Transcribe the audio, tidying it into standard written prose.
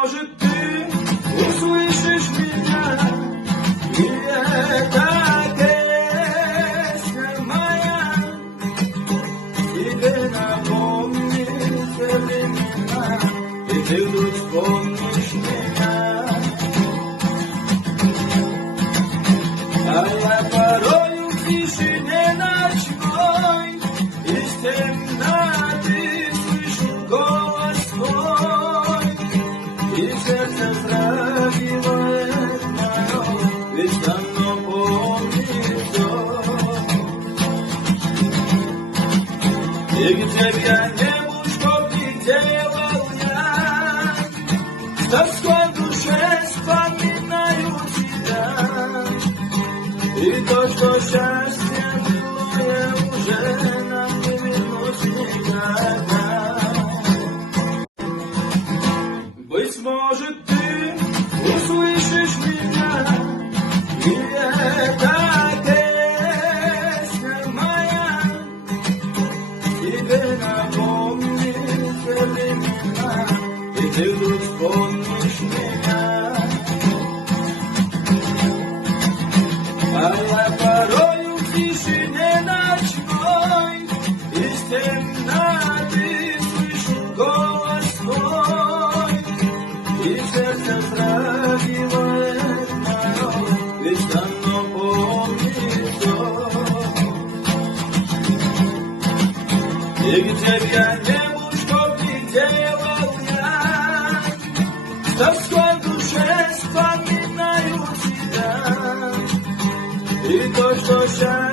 может, ты услышишь меня, и эта песня моя тебе напомнит времена, и ты вдруг вспомнишь меня. А я порою в тишине ночной из темноты слышу голос твой, и сердце вздрагивает мое, ведь давно помнит все. И где б я не был, что б ни делал я, с тоской в душе вспоминаю тебя. И то, что счастье былое уже нам не вернуть никогда. Быть может, ты услышишь меня, и эта песня моя тебе напомнит времена, и ты вдруг вспомнишь меня. А я порою в тишине ночной из темноты слышу голос твой, и сердце вздрагивает мое, ведь давно помнит все. И где б я не был, что б ни делал я, с тоской в душе вспоминаю тебя. И то, что счастье